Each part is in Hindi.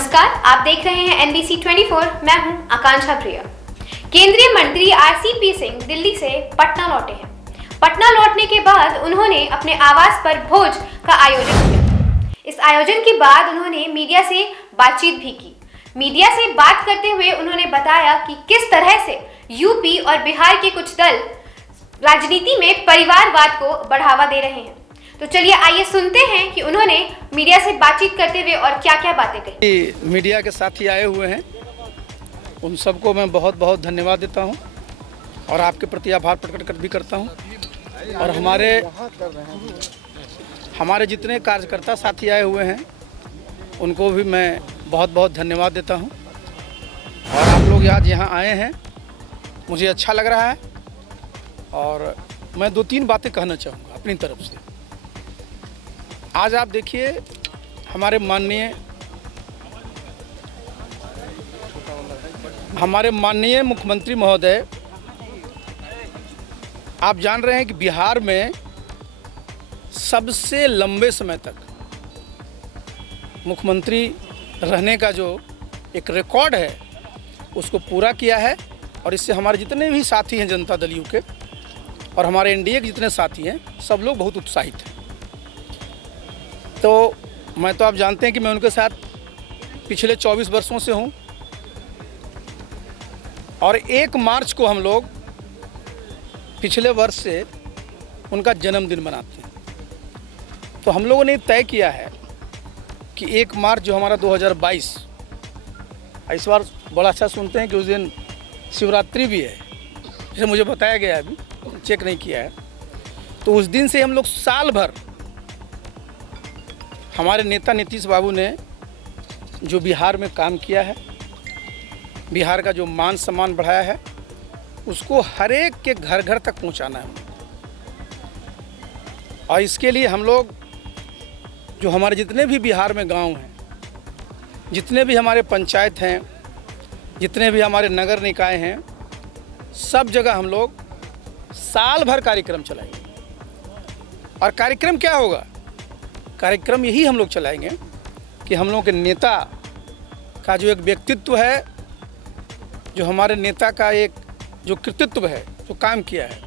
नमस्कार, आप देख रहे हैं NBC 24। मैं हूं आकांक्षा प्रिया। केंद्रीय मंत्री RCP सिंह दिल्ली से पटना लौटे हैं। पटना लौटने के बाद उन्होंने अपने आवास पर भोज का आयोजन किया। इस आयोजन के बाद उन्होंने मीडिया से बातचीत भी की। मीडिया से बात करते हुए उन्होंने बताया कि किस तरह से यूपी और बिहार के कुछ दल राजनीति में परिवारवाद को बढ़ावा दे रहे हैं। तो चलिए आइए सुनते हैं कि उन्होंने मीडिया से बातचीत करते हुए और क्या क्या बातें कही। मीडिया के साथी आए हुए हैं, उन सबको मैं बहुत बहुत धन्यवाद देता हूं और आपके प्रति आभार प्रकट भी करता हूं। और हमारे जितने कार्यकर्ता साथी आए हुए हैं उनको भी मैं बहुत बहुत धन्यवाद देता हूं। और आप लोग आज यहाँ आए हैं, मुझे अच्छा लग रहा है और मैं 2-3 बातें कहना चाहूँगा अपनी तरफ से। आज आप देखिए, हमारे माननीय मुख्यमंत्री महोदय, आप जान रहे हैं कि बिहार में सबसे लंबे समय तक मुख्यमंत्री रहने का जो एक रिकॉर्ड है उसको पूरा किया है। और इससे हमारे जितने भी साथी हैं जनता दल यू के और हमारे एनडीए के जितने साथी हैं, सब लोग बहुत उत्साहित हैं। तो मैं तो आप जानते हैं कि मैं उनके साथ पिछले 24 वर्षों से हूं और 1 मार्च को हम लोग पिछले वर्ष से उनका जन्मदिन मनाते हैं। तो हम लोगों ने तय किया है कि 1 मार्च जो हमारा 2022, इस बार बड़ा अच्छा सुनते हैं कि उस दिन शिवरात्रि भी है, जैसे मुझे बताया गया है, अभी चेक नहीं किया है। तो उस दिन से हम लोग साल भर हमारे नेता नीतीश बाबू ने जो बिहार में काम किया है, बिहार का जो मान सम्मान बढ़ाया है, उसको हर एक के घर घर तक पहुंचाना है। और इसके लिए हम लोग जो हमारे जितने भी बिहार में गांव हैं, जितने भी हमारे पंचायत हैं, जितने भी हमारे नगर निकाय हैं, सब जगह हम लोग साल भर कार्यक्रम चलाएंगे। और कार्यक्रम क्या होगा? कार्यक्रम यही हम लोग चलाएंगे कि हम लोग के नेता का जो एक व्यक्तित्व है, जो हमारे नेता का एक जो कृतित्व है, जो काम किया है,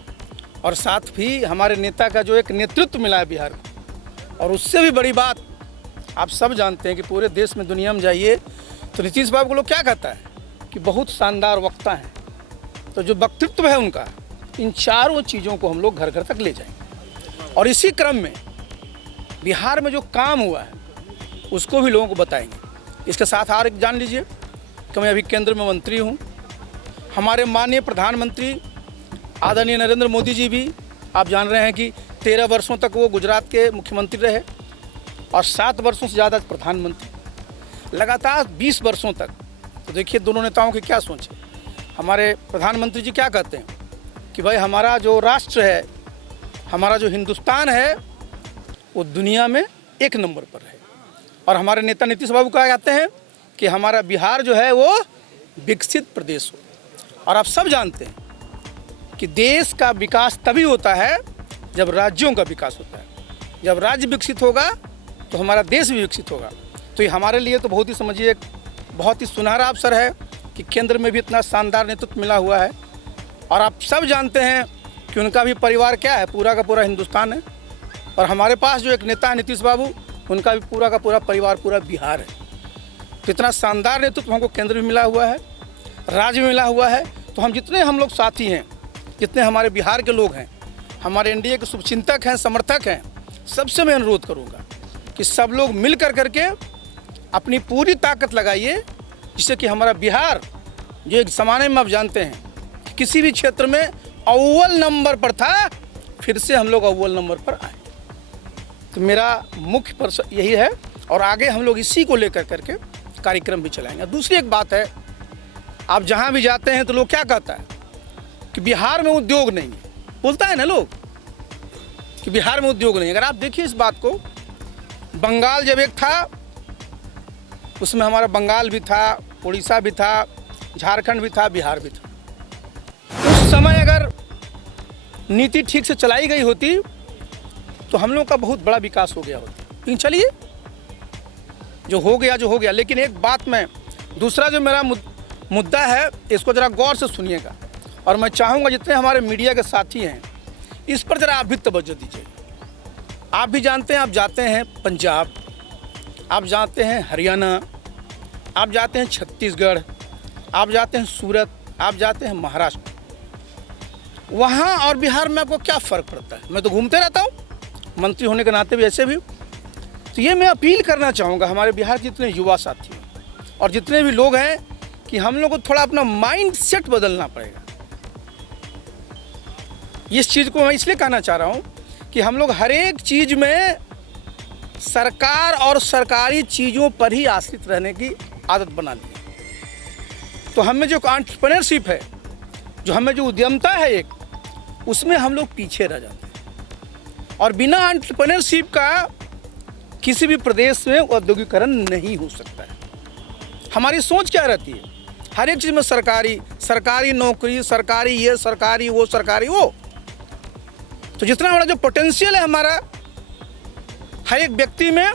और साथ भी हमारे नेता का जो एक नेतृत्व मिला है बिहार को। और उससे भी बड़ी बात, आप सब जानते हैं कि पूरे देश में, दुनिया में जाइए तो नीतीश बाबू को लोग क्या कहता है कि बहुत शानदार वक्ता हैं। तो जो व्यक्तित्व है उनका, इन चारों चीज़ों को हम लोग घर घर तक ले जाएंगे। और इसी क्रम में बिहार में जो काम हुआ है उसको भी लोगों को बताएंगे। इसके साथ और एक जान लीजिए कि मैं अभी केंद्र में मंत्री हूँ। हमारे माननीय प्रधानमंत्री आदरणीय नरेंद्र मोदी जी भी, आप जान रहे हैं कि 13 वर्षों तक वो गुजरात के मुख्यमंत्री रहे और 7 वर्षों से ज़्यादा प्रधानमंत्री, लगातार 20 वर्षों तक। तो देखिए दोनों नेताओं की क्या सोच है। हमारे प्रधानमंत्री जी क्या कहते हैं कि भाई हमारा जो राष्ट्र है, हमारा जो हिंदुस्तान है, वो दुनिया में 1 नंबर पर है। और हमारे नेता नीतीश बाबू क्या कहते हैं कि हमारा बिहार जो है वो विकसित प्रदेश हो। और आप सब जानते हैं कि देश का विकास तभी होता है जब राज्यों का विकास होता है। जब राज्य विकसित होगा तो हमारा देश भी विकसित होगा। तो ये हमारे लिए तो बहुत ही, समझिए, एक बहुत ही सुनहरा अवसर है कि केंद्र में भी इतना शानदार नेतृत्व मिला हुआ है। और आप सब जानते हैं कि उनका भी परिवार क्या है, पूरा का पूरा हिंदुस्तान है। और हमारे पास जो एक नेता है नीतीश बाबू, उनका भी पूरा का पूरा परिवार, पूरा बिहार है। तो इतना शानदार नेतृत्व हमको केंद्र में मिला हुआ है, राज्य में मिला हुआ है। तो हम लोग साथी हैं, जितने हमारे बिहार के लोग हैं, हमारे एनडीए के शुभचिंतक हैं, समर्थक हैं, सबसे मैं अनुरोध करूँगा कि सब लोग मिल करके अपनी पूरी ताकत लगाइए, जिससे कि हमारा बिहार जो एक ज़माने में आप जानते हैं कि किसी भी क्षेत्र में अव्वल नंबर पर था, फिर से हम लोग अव्वल नंबर पर आए। तो मेरा मुख्य पर्पस यही है और आगे हम लोग इसी को लेकर करके कार्यक्रम भी चलाएंगे। दूसरी एक बात है, आप जहाँ भी जाते हैं तो लोग क्या कहता है कि बिहार में उद्योग नहीं है। बोलता है ना लोग कि बिहार में उद्योग नहीं है। अगर आप देखिए इस बात को, बंगाल जब एक था, उसमें हमारा बंगाल भी था, उड़ीसा भी था, झारखंड भी था, बिहार भी था। उस समय अगर नीति ठीक से चलाई गई होती तो हम लोग का बहुत बड़ा विकास हो गया होता। लेकिन चलिए, जो हो गया, लेकिन एक बात मैं, दूसरा जो मेरा मुद्दा है, इसको ज़रा गौर से सुनिएगा और मैं चाहूँगा जितने हमारे मीडिया के साथी हैं इस पर ज़रा आप भी तवज्जो दीजिए। आप भी जानते हैं, आप जाते हैं पंजाब, आप जाते हैं हरियाणा, आप जाते हैं छत्तीसगढ़, आप जाते हैं सूरत, आप जाते हैं महाराष्ट्र, वहाँ और बिहार में आपको क्या फ़र्क पड़ता है? मैं तो घूमते रहता हूँ मंत्री होने के नाते भी, ऐसे भी। तो ये मैं अपील करना चाहूँगा हमारे बिहार के जितने युवा साथी हैं और जितने भी लोग हैं कि हम लोग को थोड़ा अपना माइंड सेट बदलना पड़ेगा। इस चीज़ को मैं इसलिए कहना चाह रहा हूँ कि हम लोग हर एक चीज़ में सरकार और सरकारी चीज़ों पर ही आश्रित रहने की आदत बना ली है। तो हमें जो एंटरप्रेन्योरशिप है, जो हमें जो उद्यमता है एक, उसमें हम लोग पीछे रह जाते हैं और बिना एंटरप्रेन्योरशिप का किसी भी प्रदेश में औद्योगिकरण नहीं हो सकता है। हमारी सोच क्या रहती है? हर एक चीज़ में सरकारी नौकरी, सरकारी ये, सरकारी वो, सरकारी वो। तो जितना बड़ा जो पोटेंशियल है हमारा हर एक व्यक्ति में,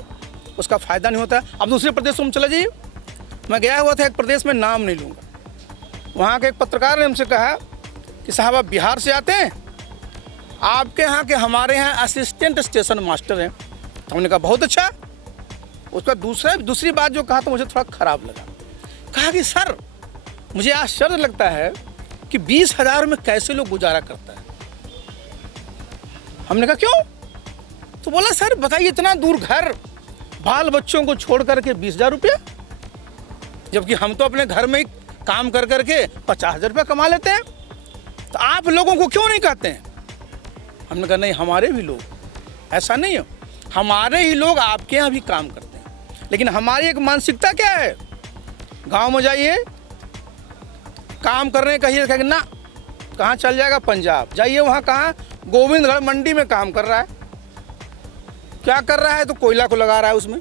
उसका फ़ायदा नहीं होता। अब दूसरे प्रदेशों में चले जाइए। मैं गया हुआ था एक प्रदेश में, नाम नहीं लूँगा, वहाँ के एक पत्रकार ने हमसे कहा कि साहब आप बिहार से आते हैं, आपके यहाँ के हमारे यहाँ असिस्टेंट स्टेशन मास्टर हैं। हमने कहा बहुत अच्छा। उसका दूसरी बात जो कहा तो मुझे थोड़ा ख़राब लगा। कहा कि सर मुझे आश्चर्य लगता है कि 20,000 में कैसे लोग गुजारा करता है। हमने कहा क्यों? तो बोला सर बताइए, इतना दूर घर, बाल बच्चों को छोड़ करके 20,000 रुपया, जबकि हम तो अपने घर में ही काम कर करके 50,000 रुपया कमा लेते हैं। तो आप लोगों को क्यों नहीं कहते हैं? हमने कहा नहीं, हमारे भी लोग, ऐसा नहीं है, हमारे ही लोग आपके यहाँ भी काम करते हैं। लेकिन हमारी एक मानसिकता क्या है, गांव में जाइए काम करने कहिए, कहेंगे ना कहाँ चल जाएगा, पंजाब जाइए, वहाँ कहाँ गोविंदगढ़ मंडी में काम कर रहा है। क्या कर रहा है? तो कोयला को लगा रहा है उसमें।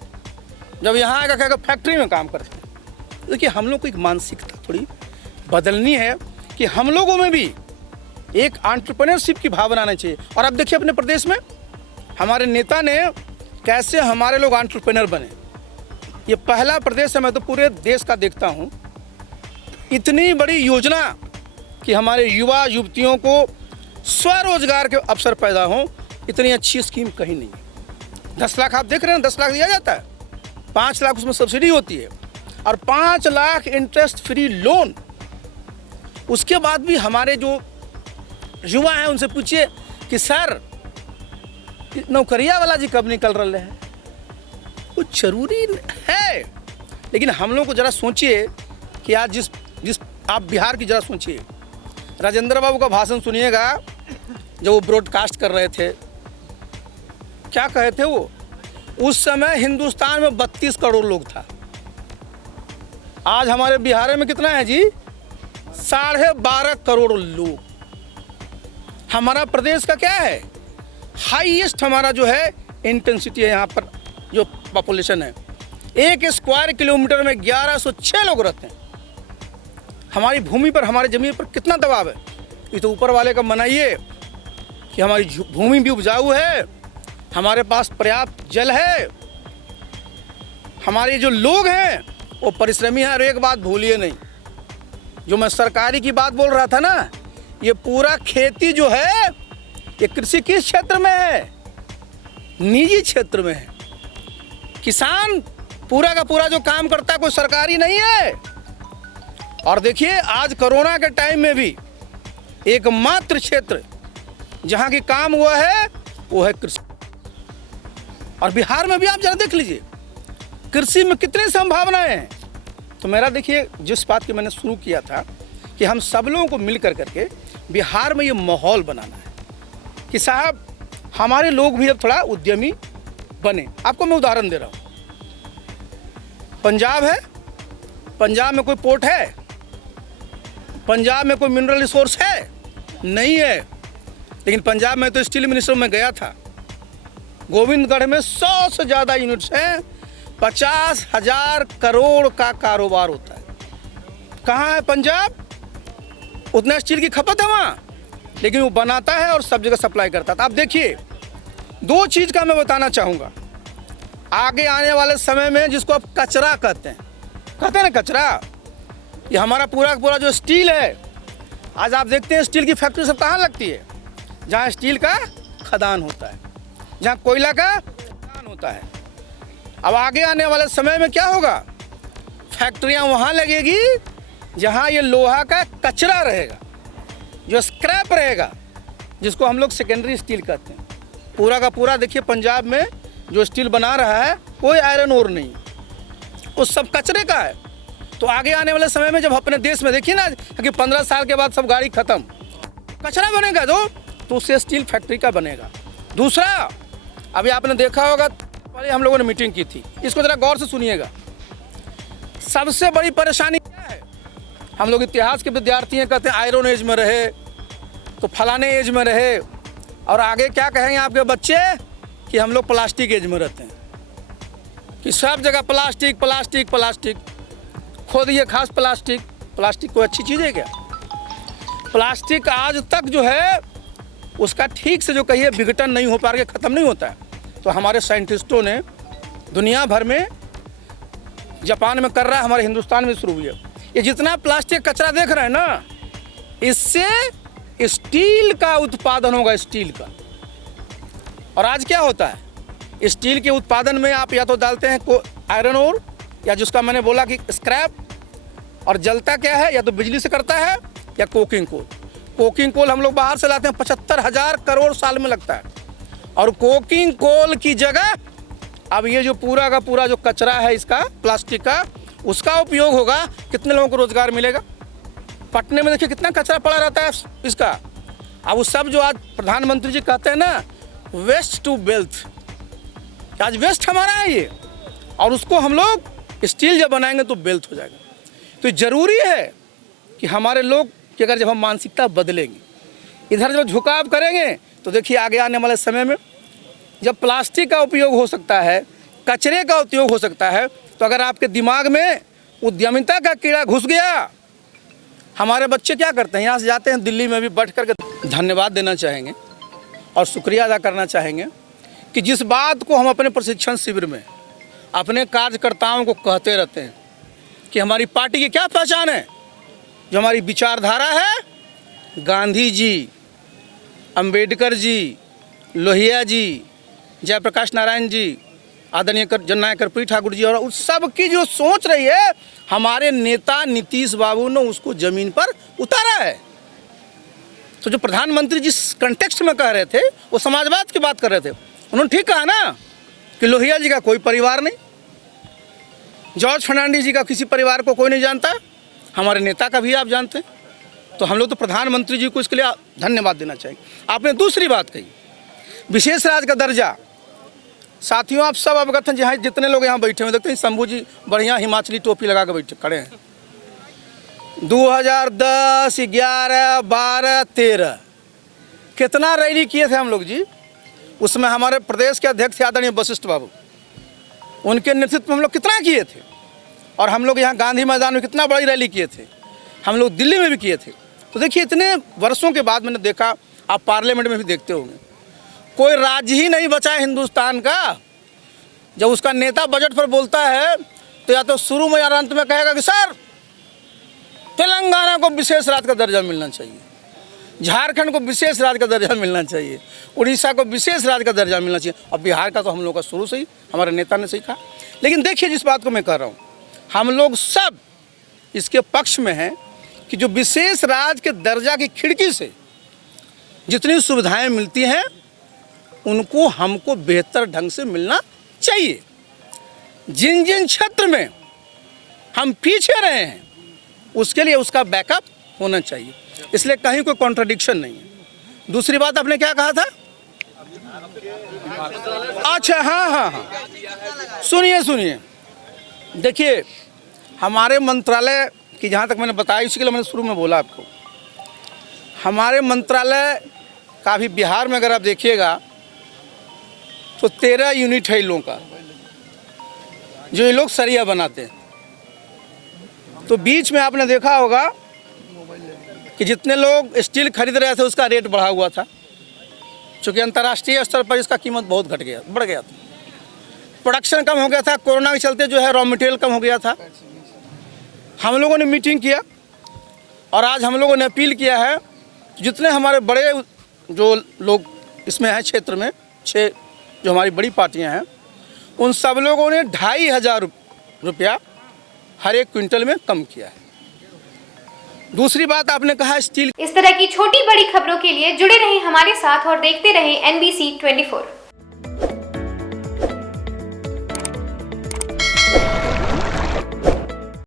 जब यहाँ आएगा कहेगा फैक्ट्री में काम करते हैं। देखिए हम लोग को एक मानसिकता थोड़ी बदलनी है कि हम लोगों में भी एक एंटरप्रेन्योरशिप की भावना आनी चाहिए। और अब देखिए अपने प्रदेश में हमारे नेता ने कैसे हमारे लोग एंटरप्रेन्योर बने। ये पहला प्रदेश है, मैं तो पूरे देश का देखता हूँ, इतनी बड़ी योजना कि हमारे युवा युवतियों को स्वरोजगार के अवसर पैदा हों, इतनी अच्छी स्कीम कहीं नहीं है। 10 लाख आप देख रहे हैं, 10 लाख दिया जाता है, 5 लाख उसमें सब्सिडी होती है और 5 लाख इंटरेस्ट फ्री लोन। उसके बाद भी हमारे जो युवा हैं उनसे पूछिए कि सर नौकरिया वाला जी कब निकल रहे हैं? वो जरूरी है, लेकिन हम लोग को ज़रा सोचिए कि आज जिस आप बिहार की ज़रा सोचिए, राजेंद्र बाबू का भाषण सुनिएगा जब वो ब्रॉडकास्ट कर रहे थे। क्या कहे थे वो? उस समय हिंदुस्तान में 32 करोड़ लोग था। आज हमारे बिहार में कितना है जी? 12.5 करोड़ लोग। हमारा प्रदेश का क्या है? हाईएस्ट हमारा जो है इंटेंसिटी है, यहाँ पर जो पॉपुलेशन है, 1 स्क्वायर किलोमीटर में 1106 लोग रहते हैं। हमारी भूमि पर, हमारी ज़मीन पर कितना दबाव है? ये तो ऊपर वाले का मनाइए कि हमारी भूमि भी उपजाऊ है, हमारे पास पर्याप्त जल है, हमारे जो लोग हैं वो परिश्रमी हैं। और एक बात भूलिए नहीं, जो मैं सरकारी की बात बोल रहा था ना, ये पूरा खेती जो है ये कृषि किस क्षेत्र में है? निजी क्षेत्र में है। किसान पूरा का पूरा जो काम करता है कोई सरकारी नहीं है। और देखिए आज कोरोना के टाइम में भी एकमात्र क्षेत्र जहाँ की काम हुआ है वो है कृषि। और बिहार में भी आप जरा देख लीजिए कृषि में कितनी संभावनाएं हैं। तो मेरा देखिए जिस बात की मैंने शुरू किया था कि हम सब लोगों को मिल करके बिहार में ये माहौल बनाना है कि साहब हमारे लोग भी अब थोड़ा उद्यमी बने। आपको मैं उदाहरण दे रहा हूँ, पंजाब है, पंजाब में कोई पोर्ट है? पंजाब में कोई मिनरल रिसोर्स है? नहीं है। लेकिन पंजाब में तो स्टील मिनिस्टर में गया था, गोविंदगढ़ में 100 से ज़्यादा यूनिट्स हैं, 50,000 करोड़ का कारोबार होता है। कहाँ है पंजाब? उतना स्टील की खपत है वहाँ, लेकिन वो बनाता है और सब जगह सप्लाई करता था। आप देखिए 2 चीज़ का मैं बताना चाहूँगा। आगे आने वाले समय में जिसको आप कचरा कहते हैं ना कचरा, ये हमारा पूरा का पूरा जो स्टील है, आज आप देखते हैं स्टील की फैक्ट्री सब कहाँ लगती है? जहाँ स्टील का खदान होता है, जहाँ कोयला का खदान होता है। अब आगे आने वाले समय में क्या होगा? फैक्ट्रियाँ वहाँ लगेगी जहाँ ये लोहा का कचरा रहेगा, जो स्क्रैप रहेगा, जिसको हम लोग सेकेंडरी स्टील कहते हैं। पूरा का पूरा देखिए पंजाब में जो स्टील बना रहा है कोई आयरन ओर नहीं, उस सब कचरे का है। तो आगे आने वाले समय में जब अपने देश में देखिए ना कि 15 साल के बाद सब गाड़ी खत्म, कचरा बनेगा तो उससे स्टील फैक्ट्री का बनेगा। दूसरा, अभी आपने देखा होगा पहले हम लोगों ने मीटिंग की थी, इसको ज़रा गौर से सुनिएगा। सबसे बड़ी परेशानी क्या है? हम लोग इतिहास के विद्यार्थी हैं, कहते हैं आयरन एज में रहे तो फलाने एज में रहे, और आगे क्या कहेंगे आपके बच्चे कि हम लोग प्लास्टिक एज में रहते हैं, कि सब जगह प्लास्टिक प्लास्टिक प्लास्टिक। खुद ये खास प्लास्टिक कोई अच्छी चीज़ है क्या? प्लास्टिक आज तक जो है उसका ठीक से जो कहिए विघटन नहीं हो पा रहा, ख़त्म नहीं होता है। तो हमारे साइंटिस्टों ने दुनिया भर में, जापान में कर रहा है, हमारे हिंदुस्तान में शुरू हुई है। ये जितना प्लास्टिक कचरा देख रहे हैं ना, इससे स्टील का उत्पादन होगा, स्टील का। और आज क्या होता है, स्टील के उत्पादन में आप या तो डालते हैं आयरन ओर, या जिसका मैंने बोला कि स्क्रैप, और जलता क्या है, या तो बिजली से करता है या कोकिंग कोल। कोकिंग कोल हम लोग बाहर से लाते हैं, 75,000 करोड़ साल में लगता है। और कोकिंग कोल की जगह अब ये जो पूरा का पूरा जो कचरा है इसका प्लास्टिक का, उसका उपयोग होगा। कितने लोगों को रोजगार मिलेगा? पटने में देखिए कितना कचरा पड़ा रहता है इसका। अब वो सब जो आज प्रधानमंत्री जी कहते हैं ना, वेस्ट टू वेल्थ, आज वेस्ट हमारा है ये, और उसको हम लोग स्टील जब बनाएंगे तो वेल्थ हो जाएगा। तो ज़रूरी है कि हमारे लोग कि अगर जब हम मानसिकता बदलेंगे, इधर जब झुकाव करेंगे, तो देखिए आगे आने वाले समय में जब प्लास्टिक का उपयोग हो सकता है, कचरे का उपयोग हो सकता है, तो अगर आपके दिमाग में उद्यमिता का कीड़ा घुस गया, हमारे बच्चे क्या करते हैं, यहाँ से जाते हैं दिल्ली में भी बैठ करके धन्यवाद देना चाहेंगे और शुक्रिया अदा करना चाहेंगे कि जिस बात को हम अपने प्रशिक्षण शिविर में अपने कार्यकर्ताओं को कहते रहते हैं कि हमारी पार्टी की क्या पहचान है, जो हमारी विचारधारा है, गांधी जी, अंबेडकर जी, लोहिया जी, जयप्रकाश नारायण जी, आदरणीय जननायक कर्पूरी ठाकुर जी, और उस सब की जो सोच रही है, हमारे नेता नीतीश बाबू ने उसको ज़मीन पर उतारा है। तो जो प्रधानमंत्री जिस कंटेक्स्ट में कह रहे थे, वो समाजवाद की बात कर रहे थे। उन्होंने ठीक कहा ना कि लोहिया जी का कोई परिवार नहीं, जॉर्ज फर्नांडिस जी का किसी परिवार को कोई नहीं जानता, हमारे नेता का भी आप जानते हैं। तो हम लोग तो प्रधानमंत्री जी को इसके लिए धन्यवाद देना चाहिए। आपने दूसरी बात कही, विशेष राज्य का दर्जा। साथियों, आप सब अवगत हैं, जहाँ जितने लोग यहाँ बैठे हुए देखते हैं, शंभू जी बढ़िया हिमाचली टोपी लगा के बैठे खड़े हैं। 2010, 11, 12, 13 कितना रैली किए थे हम लोग जी। उसमें हमारे प्रदेश के अध्यक्ष आदरणीय वशिष्ठ बाबू, उनके नेतृत्व में हम लोग कितना किए थे। और हम लोग यहाँ गांधी मैदान में कितना बड़ी रैली किए थे, हम लोग दिल्ली में भी किए थे। तो देखिए इतने वर्षों के बाद मैंने देखा, आप पार्लियामेंट में भी देखते होंगे, कोई राज्य ही नहीं बचा है हिंदुस्तान का। जब उसका नेता बजट पर बोलता है तो या तो शुरू में या अंत में कहेगा कि सर तेलंगाना को विशेष राज्य का दर्जा मिलना चाहिए, झारखंड को विशेष राज्य का दर्जा मिलना चाहिए, उड़ीसा को विशेष राज्य का दर्जा मिलना चाहिए। अब बिहार का तो हम लोग का शुरू से ही हमारे नेता ने सही कहा। लेकिन देखिए जिस बात को मैं कह रहा हूँ, हम लोग सब इसके पक्ष में हैं कि जो विशेष राज्य के दर्जा की खिड़की से जितनी सुविधाएं मिलती हैं, उनको हमको बेहतर ढंग से मिलना चाहिए। जिन जिन क्षेत्र में हम पीछे रहे हैं, उसके लिए उसका बैकअप होना चाहिए। इसलिए कहीं कोई कॉन्ट्रडिक्शन नहीं है। दूसरी बात आपने क्या कहा था? अच्छा, हाँ, सुनिए, देखिए हमारे मंत्रालय की जहाँ तक मैंने बताया, इसी के लिए मैंने शुरू में बोला आपको, हमारे मंत्रालय का भी बिहार में अगर आप देखिएगा तो 13 यूनिट है इन लोगों का, जो ये लोग सरिया बनाते हैं। तो बीच में आपने देखा होगा कि जितने लोग स्टील खरीद रहे थे उसका रेट बढ़ा हुआ था, क्योंकि अंतर्राष्ट्रीय स्तर पर इसका कीमत बहुत बढ़ गया था। प्रोडक्शन कम हो गया था, कोरोना के चलते जो है रॉ मटेरियल कम हो गया था। हम लोगों ने मीटिंग किया और आज हम लोगों ने अपील किया है, जितने हमारे बड़े जो लोग इसमें हैं क्षेत्र में, 6 जो हमारी बड़ी पार्टियां हैं, उन सब लोगों ने 2500 रुपया हर एक क्विंटल में कम किया है। दूसरी बात आपने कहा स्टील। इस तरह की छोटी बड़ी खबरों के लिए जुड़े रहें हमारे साथ और देखते रहें NBC 24।